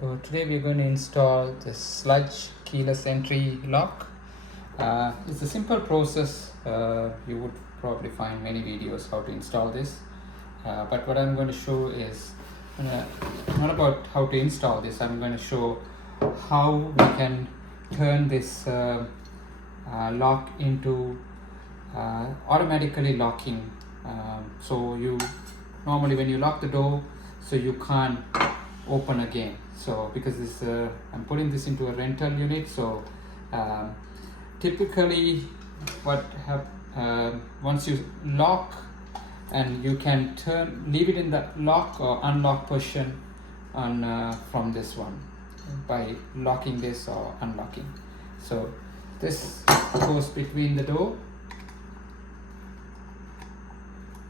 So today we're going to install this Schlage keyless entry lock. It's a simple process. You would probably find many videos how to install this. But what I'm going to show is not about how to install this. I'm going to show how we can turn this lock into automatically locking. So you normally when you lock the door, so you can't open again. So because this I'm putting this into a rental unit, so typically what once you lock, and you can leave it in the lock or unlock position on from this one by locking this or unlocking. So this goes between the door,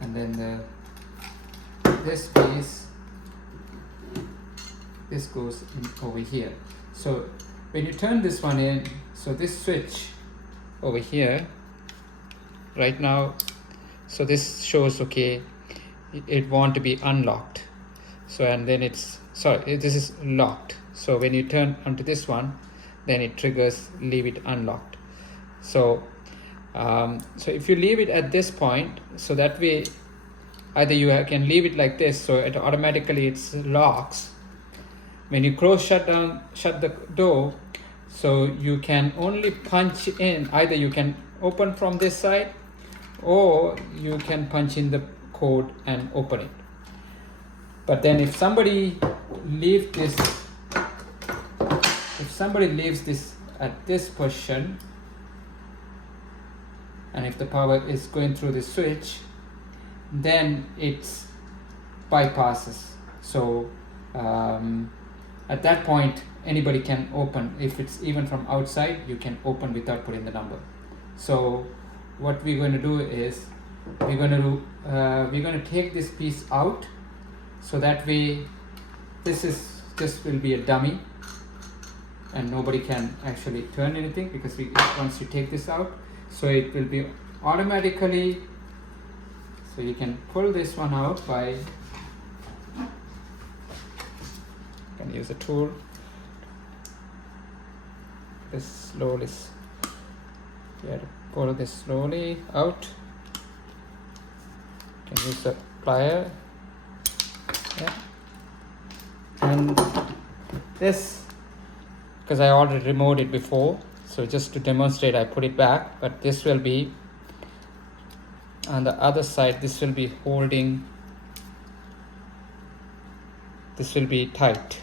and then this piece, this goes in over here. So when you turn this one in, so this switch over here right now, so this shows okay, it want to be unlocked. So and then it's sorry, this is locked. So when you turn onto this one, then it triggers leave it unlocked. So so if you leave it at this point, so that way either you can leave it like this, so it automatically it's locks. When you shut the door, so you can only punch in, either you can open from this side or you can punch in the code and open it. But then if somebody leaves this at this position, and if the power is going through the switch, then it's bypasses. So at that point anybody can open. If it's even from outside, you can open without putting the number. So what we're going to do is we're going to take this piece out, so that way this will be a dummy and nobody can actually turn anything, because once you take this out, so it will be automatically. So you can pull this one out by, you can use a tool. This slowly, you have to pull this slowly out. You can use a plier, yeah. And this, because I already removed it before, so just to demonstrate I put it back, but this will be on the other side. This will be holding, this will be tight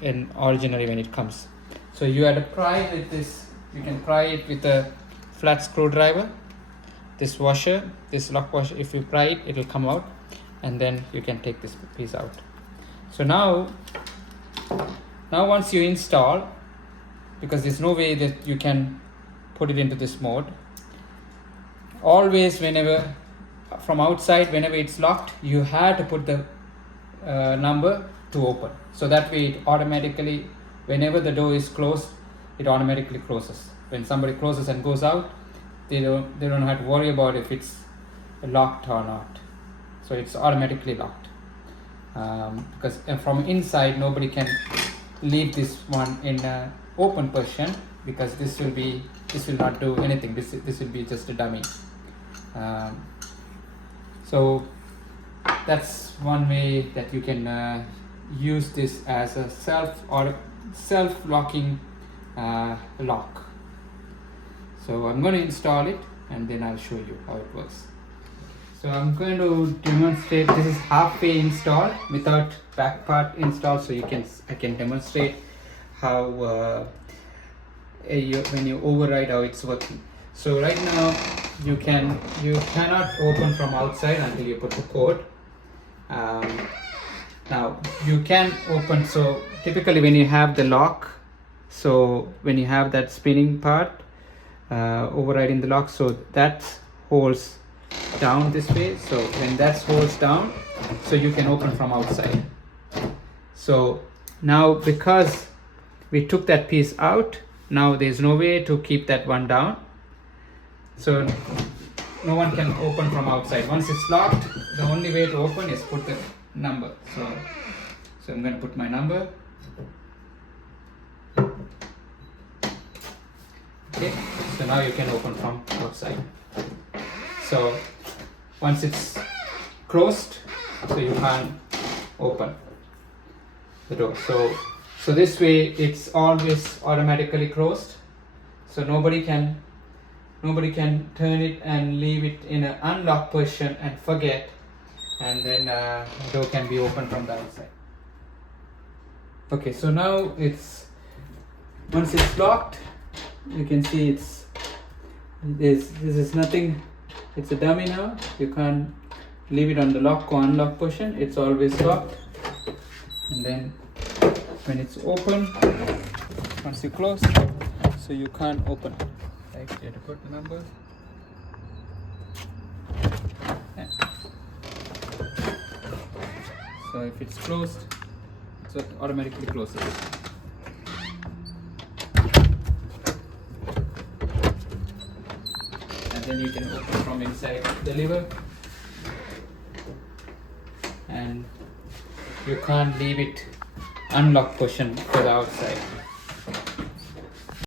in originally when it comes. So you have to pry it with this. You can pry it with a flat screwdriver, this washer, this lock washer. If you pry it, it will come out, and then you can take this piece out. So now once you install, because there's no way that you can put it into this mode, always whenever from outside, whenever it's locked, you have to put the number to open. So that way it automatically, whenever the door is closed, it automatically closes. When somebody closes and goes out, they don't have to worry about if it's locked or not. So it's automatically locked, because from inside nobody can leave this one in open position, because this will not do anything. This will be just a dummy. So that's one way that you can use this as a self-locking lock. So I'm going to install it and then I'll show you how it works. So I'm going to demonstrate. This is halfway installed without back part installed, so I can demonstrate how when you override how it's working. So right now you cannot open from outside until you put the code. Now you can open. So typically when you have the lock, so when you have that spinning part overriding the lock, so that holds down this way. So when that holds down, so you can open from outside. So now because we took that piece out, now there's no way to keep that one down, so no one can open from outside. Once it's locked, the only way to open is put the number. So I'm going to put my number, Okay, so now you can open from outside. So once it's closed, so you can't open the door. So this way it's always automatically closed, so nobody can turn it and leave it in an unlocked position and forget, and then the door can be opened from the outside. Okay, so now once it's locked, you can see this is nothing, it's a dummy now. You can't leave it on the lock or unlock position, it's always locked. And then when it's open, once you close, so you can't open it. Right, you have to put the number. Yeah. So if it's closed, so it automatically closes. And then you can open from inside the lever, and you can't leave it unlocked position to the outside.